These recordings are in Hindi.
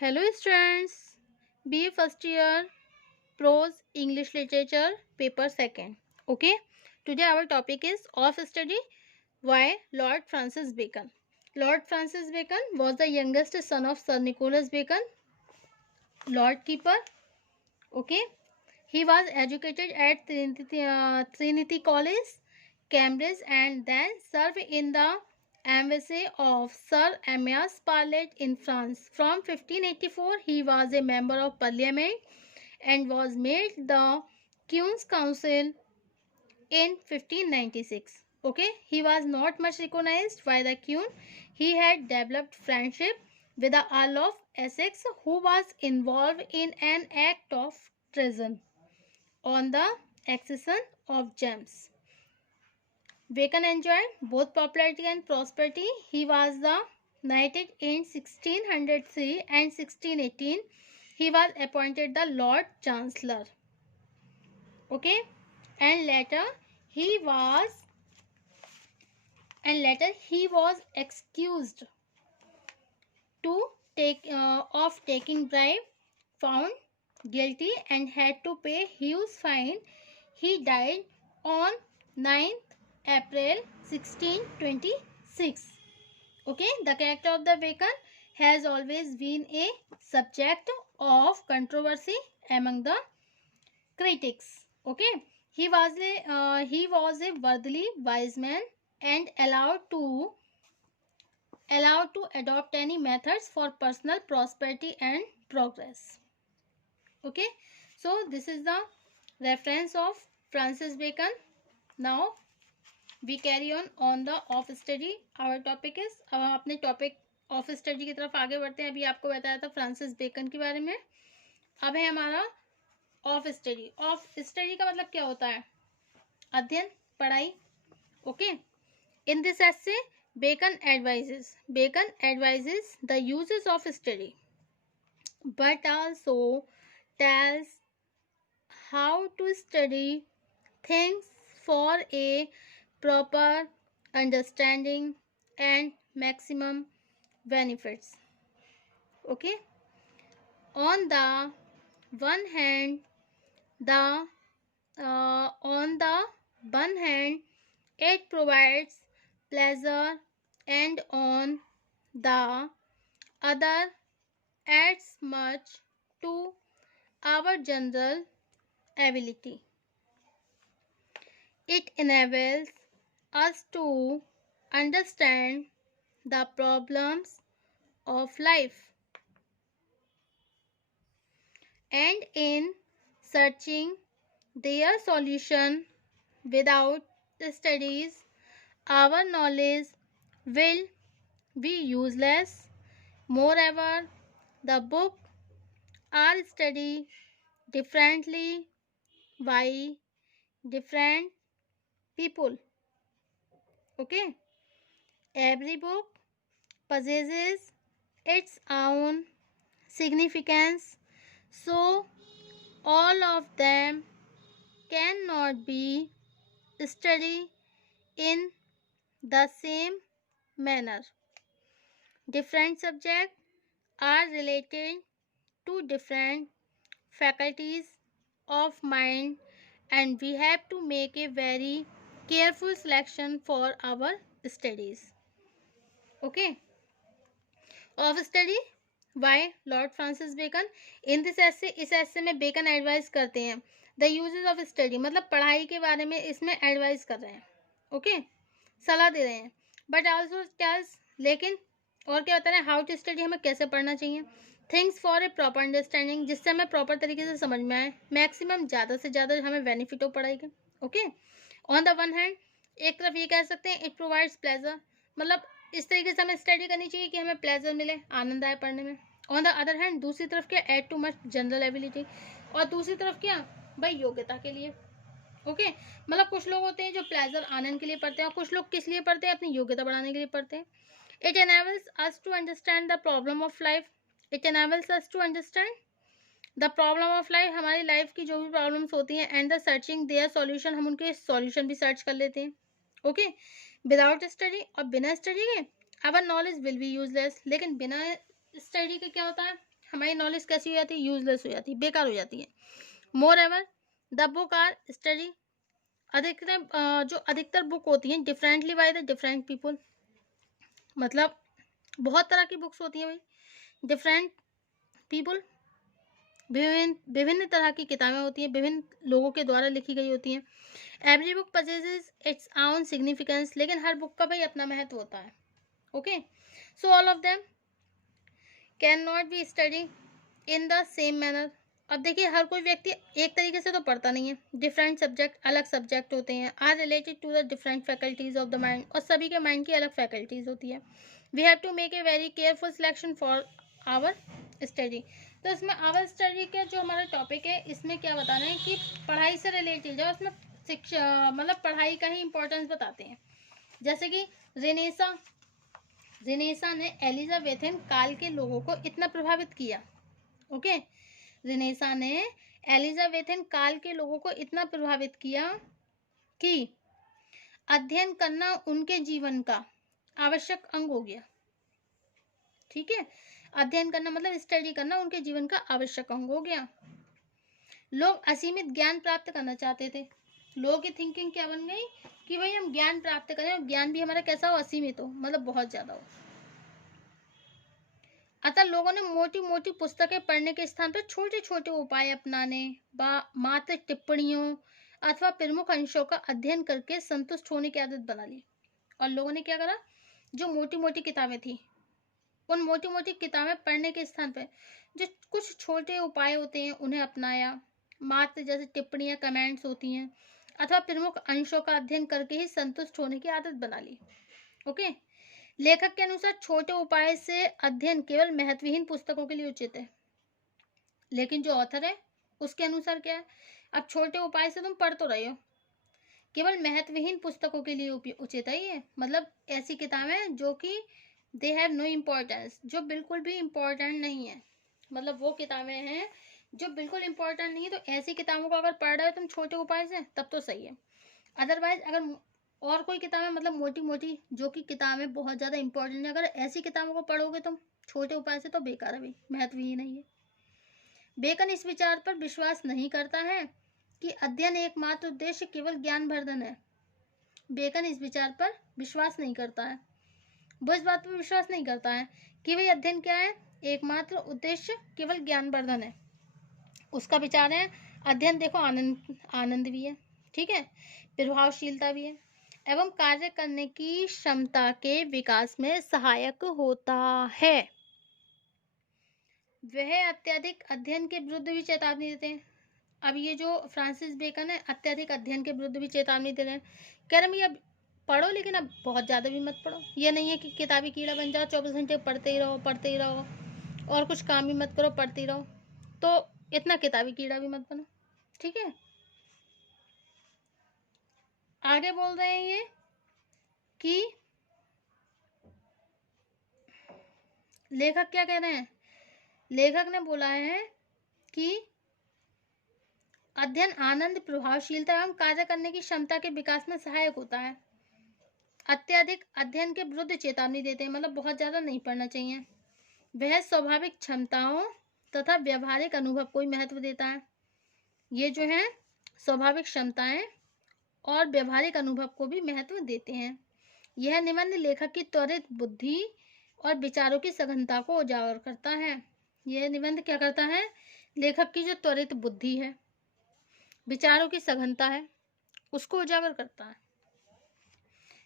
Hello students, BA first year Prose English Literature paper second. Okay, today our topic is of study why Lord Francis Bacon. Lord Francis Bacon was the youngest son of Sir Nicholas Bacon, Lord Keeper. Okay, he was educated at Trinity College, Cambridge, and then served in the embassy of Sir Amyas Paulet in France. From 1584, he was a member of Parliament and was made the Queen's Counsel in 1596. Okay, he was not much recognized by the Queen. He had developed friendship with the Earl of Essex, who was involved in an act of treason on the accession of James. Bacon enjoyed both popularity and prosperity. He was knighted in 1603 and 1618. He was appointed the Lord Chancellor. Okay, and later he was excused to of taking bribe, found guilty, and had to pay huge fine. He died on 9th April 1626. Okay, the character of the Bacon has always been a subject of controversy among the critics. Okay, he was a worldly wise man and allowed to adopt any methods for personal prosperity and progress. Okay, so this is the reference of Francis Bacon. Now we carry on the of study. Our topic is, अब हम अपने टॉपिक ऑफ स्टडी की तरफ आगे बढ़ते हैं. अभी आपको बताया था फ्रांसिस बेकन के बारे में. अब है हमारा ऑफ स्टडी. ऑफ स्टडी का मतलब क्या होता है? अध्ययन, पढ़ाई. Okay, in this essay Bacon advises the uses of study, but also tells how to study things for a proper understanding and maximum benefits. Okay, on the one hand, it provides pleasure, and on the other adds much to our general ability. It enables us to understand the problems of life, and in searching their solution. Without the studies, our knowledge will be useless. Moreover, the book are studied differently by different people. Okay, every book possesses its own significance, so all of them cannot be studied in the same manner. Different subjects are related to different faculties of mind, and we have to make a very careful selection for our studies. Okay, of study why Lord Francis Bacon. In this essay, इस essay में बेकन एडवाइस करते हैं द यूजेस ऑफ स्टडी, मतलब पढ़ाई के बारे में इसमें एडवाइस कर रहे हैं. ओके, सलाह दे रहे हैं. बट आल्सो टेल्स, लेकिन और क्या बता रहे हैं, हाउ टू स्टडी, हमें कैसे पढ़ना चाहिए. Things for a proper understanding, जिससे हमें प्रॉपर तरीके से समझ में आए. मैक्सिमम, ज़्यादा से ज़्यादा हमें बेनिफिट हो पढ़ाई के. Okay, on the one hand एक तरफ ये कह सकते हैं इट प्रोवाइड्स प्लेजर, मतलब इस तरीके से हमें स्टडी करनी चाहिए कि हमें प्लेजर मिले, आनंद आए पढ़ने में. ऑन द अदर हैंड दूसरी तरफ क्या, add too much general ability, और दूसरी तरफ क्या भाई, योग्यता के लिए. ओके, मतलब कुछ लोग होते हैं जो प्लेजर, आनंद के लिए पढ़ते हैं, और कुछ लोग किस लिए पढ़ते हैं, अपनी योग्यता बढ़ाने के लिए पढ़ते हैं. It enables us to understand the problem of life. It enables us to understand the problem of life, हमारी लाइफ की जो भी प्रॉब्लम्स होती हैं, and the searching their solution, हम उनके सॉल्यूशन भी सर्च कर लेते हैं. ओके, विदाउट स्टडी, और बिना स्टडी के our knowledge will be useless. लेकिन बिना स्टडी के क्या होता है, हमारी नॉलेज कैसी हो जाती है, यूजलेस हो जाती है, बेकार हो जाती है। More ever the book are study, जो अधिकतर बुक होती हैं differently by the different people, मतलब बहुत तरह की बुक्स होती हैं भाई, डिफरेंट पीपल, विभिन्न विभिन्न तरह की किताबें होती हैं, विभिन्न लोगों के द्वारा लिखी गई होती हैं। Every book possesses it's own significance, लेकिन हर बुक का भाई अपना महत्व होता है। Okay, so all of them can not B study in the same manner. अब देखिए हर कोई व्यक्ति एक तरीके से तो पढ़ता नहीं है, डिफरेंट सब्जेक्ट, अलग सब्जेक्ट होते हैं, are related to the different faculties of the mind, और सभी के माइंड की अलग फैकल्टीज होती है। We have to make a very careful selection for our study. तो इसमें आवर स्टडी का जो हमारा टॉपिक है, इसमें क्या बताना है कि पढ़ाई से रिलेटेड जो उसमें शिक्षा, मतलब पढ़ाई का ही इम्पोर्टेंस बताते हैं। जैसे कि रेनेसा ने एलिजाबेथन काल के लोगों को इतना प्रभावित किया। ओके, रेनेसा ने एलिजाबेथन काल के लोगों को इतना प्रभावित किया कि अध्ययन करना उनके जीवन का आवश्यक अंग हो गया। ठीक है, अध्ययन करना मतलब स्टडी करना उनके जीवन का आवश्यक अंग हो गया। लोग असीमित ज्ञान प्राप्त करना चाहते थे। लोगों की थिंकिंग क्या बन गई कि भाई हम ज्ञान प्राप्त करें और ज्ञान भी हमारा कैसा हो, असीमित हो, मतलब बहुत ज्यादा हो। अतः लोगों ने मोटी मोटी पुस्तकें पढ़ने के स्थान पर छोटे छोटे उपाय अपनाने, मात्र टिप्पणियों अथवा प्रमुख अंशों का अध्ययन करके संतुष्ट होने की आदत बना ली। और लोगों ने क्या करा, जो मोटी मोटी किताबें थी, उन मोटी मोटी किताबें पढ़ने के स्थान पर जो कुछ छोटे उपाय होते हैं उन्हें अपनाया, मात्र जैसे टिप्पणियां, कमेंट्स होती हैं, अथवा प्रमुख अंशों का अध्ययन करके ही संतुष्ट होने की आदत बना ली। ओके, लेखक के अनुसार छोटे उपाय से अध्ययन केवल महत्वहीन पुस्तकों के लिए उचित है, लेकिन जो ऑथर है उसके अनुसार क्या है, अब छोटे उपाय से तुम पढ़ तो रहे हो, केवल महत्वहीन पुस्तकों के लिए उचित है ये, मतलब ऐसी किताबें जो कि दे हैव नो इम्पोर्टेंस, जो बिल्कुल भी इम्पोर्टेंट नहीं है, मतलब वो किताबें हैं जो बिल्कुल इम्पोर्टेंट नहीं है। तो ऐसी किताबों को अगर पढ़ रहे हो तुम छोटे उपाय से, तब तो सही है। अदरवाइज अगर और कोई किताबें, मतलब मोटी मोटी जो कि किताबें बहुत ज़्यादा इंपॉर्टेंट है, अगर ऐसी किताबों को पढ़ोगे तुम छोटे उपाय से, तो बेकार है भाई, महत्व ही नहीं है। बेकन इस विचार पर विश्वास नहीं करता है कि अध्ययन एकमात्र उद्देश्य केवल ज्ञानवर्धन है। बेकन इस विचार पर विश्वास नहीं करता है, वो इस बात पर विश्वास नहीं करता है कि भाई अध्ययन क्या है, एकमात्र उद्देश्य केवल ज्ञानवर्धन है। उसका विचार है अध्ययन देखो आनंद भी है, ठीक है, प्रभावशीलता भी है, एवं कार्य करने की क्षमता के विकास में सहायक होता है। वह अत्यधिक अध्ययन के विरुद्ध भी चेतावनी देते हैं। अब ये जो फ्रांसिस बेकन है, अत्यधिक अध्ययन के विरुद्ध भी चेतावनी दे रहे हैं, कह रहे हैं भैया पढ़ो, लेकिन अब बहुत ज़्यादा भी मत पढ़ो। ये नहीं है कि किताबी कीड़ा बन जाओ, 24 घंटे पढ़ते ही रहो और कुछ काम भी मत करो, पढ़ते ही रहो, तो इतना किताबी कीड़ा भी मत बनो। ठीक है, आगे बोल रहे हैं ये कि लेखक क्या कह रहे हैं, लेखक ने बोला है कि अध्ययन आनंद, प्रभावशीलता एवं कार्य करने की क्षमता के विकास में सहायक होता है। अत्यधिक अध्ययन के विरुद्ध चेतावनी देते हैं, मतलब बहुत ज्यादा नहीं पढ़ना चाहिए। वह स्वाभाविक क्षमताओं तथा व्यवहारिक अनुभव को ही महत्व देता है। ये जो है स्वाभाविक क्षमताएं और व्यवहारिक अनुभव को भी महत्व देते हैं। यह निबंध लेखक की त्वरित बुद्धि और विचारों की सघनता को उजागर करता है। यह निबंध क्या करता है, लेखक की जो त्वरित बुद्धि है, विचारों की सघनता है, उसको उजागर करता है।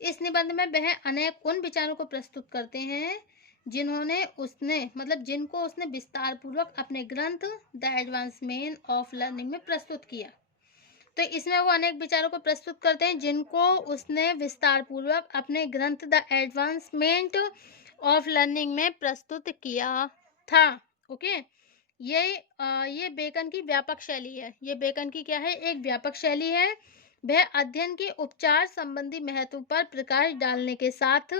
इस निबंध में वह अनेक उन विचारों को प्रस्तुत करते हैं जिनको उसने विस्तार पूर्वक अपने ग्रंथ द एडवांसमेंट ऑफ लर्निंग में प्रस्तुत किया। तो इसमें वो अनेक विचारों को प्रस्तुत करते हैं जिनको उसने विस्तार पूर्वक अपने ग्रंथ द एडवांसमेंट ऑफ लर्निंग में प्रस्तुत किया था। ओके, ये बेकन की व्यापक शैली है। ये बेकन की क्या है, एक व्यापक शैली है। वह अध्ययन के उपचार संबंधी महत्व पर प्रकाश डालने के साथ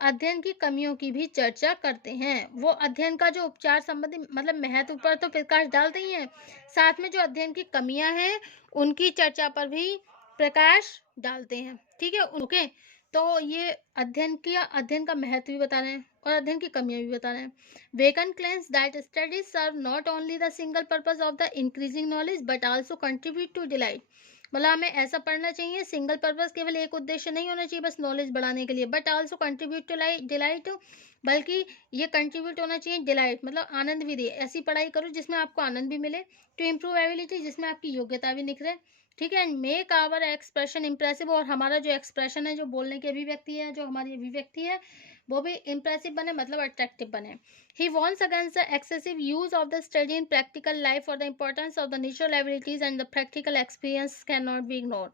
अध्ययन की कमियों की भी चर्चा करते हैं। वो अध्ययन का जो उपचार संबंधी मतलब महत्व पर तो प्रकाश डालते ही हैं, साथ में जो अध्ययन की कमियां हैं उनकी चर्चा पर भी प्रकाश डालते हैं। ठीक है, ओके, तो ये अध्ययन का महत्व भी बता रहे हैं और अध्ययन की कमियां भी बता रहे हैं. Bacon claims that studies serve not only the single purpose of the increasing knowledge but also contribute to delight. मतलब हमें ऐसा पढ़ना चाहिए, सिंगल पर्पस केवल एक उद्देश्य नहीं होना चाहिए बस नॉलेज बढ़ाने के लिए, but also contribute to delight, बल्कि ये कंट्रीब्यूट होना चाहिए डिलाइट मतलब आनंद भी दे. ऐसी पढ़ाई करो जिसमें आपको आनंद भी मिले. टू इम्प्रूव एबिलिटी, जिसमें आपकी योग्यता भी निखरे. ठीक है. And make our expression impressive, और हमारा जो एक्सप्रेशन है, जो बोलने की अभिव्यक्ति है, जो हमारी अभिव्यक्ति है, वो भी इंप्रेसिव बने, मतलब अट्रैक्टिव बने. He wants against the excessive use of the study in practical life और the importance of the natural abilities and the practical experience can not be ignore.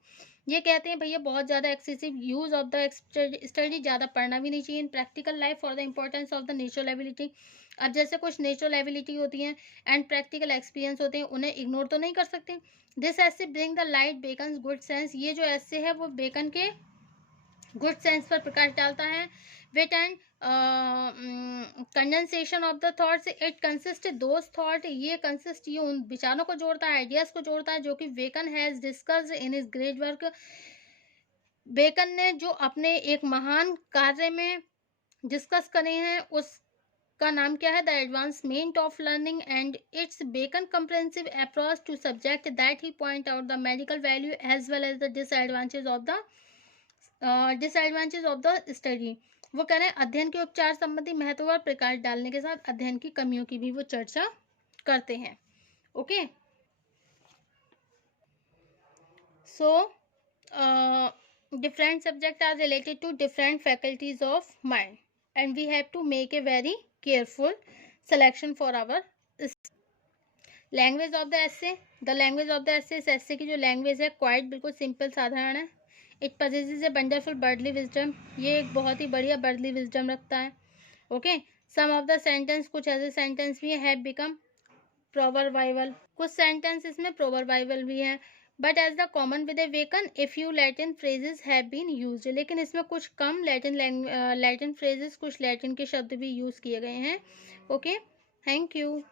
ये कहते हैं भैया बहुत ज़्यादा excessive use of the study, ज़्यादा पढ़ना भी नहीं चाहिए इन प्रैक्टिकल लाइफ और the importance of the natural ability. अब जैसे कुछ नेचुरल एबिलिटी होती हैं एंड प्रैक्टिकल एक्सपीरियंस होते हैं, उन्हें इग्नोर तो नहीं कर सकते. This essay bring the light Bacon good sense, ये जो ऐसे है वो बेकन के गुड सेंस पर प्रकाश डालता है. Wit and condensation of the thoughts, it consist those thought, ये कंसिस्ट, ये उन विचारों को जोड़ता है, आइडियाज को जोड़ता है जो कि Bacon has discussed in his great work. Bacon ने जो अपने एक महान कार्य में डिस्कस करे हैं उसका नाम क्या है? The advancement of learning and its Bacon comprehensive approach to subject that he point out the medical value as well as the disadvantage of the study. वो कह रहे हैं अध्ययन के उपचार संबंधी महत्व और प्रकाश डालने के साथ अध्ययन की कमियों की भी वो चर्चा करते हैं. Okay. So different subjects are related to different faculties of mind and we have to make a very careful selection for our language of the essay. The language of the essay, इस essay की जो language है quite बिल्कुल simple साधारण है. It possesses a wonderful worldly wisdom, ये एक बहुत ही बढ़िया worldly wisdom रखता है. Okay. Some of the sentence, कुछ ऐसे sentence भी have become proverbial, कुछ sentence इसमें proverbial भी है. But as the common with a Bacon a few Latin phrases have been use, लेकिन इसमें कुछ कम लैटिन फ्रेजेस, कुछ लैटिन के शब्द भी यूज किए गए हैं. ओके. Thank you.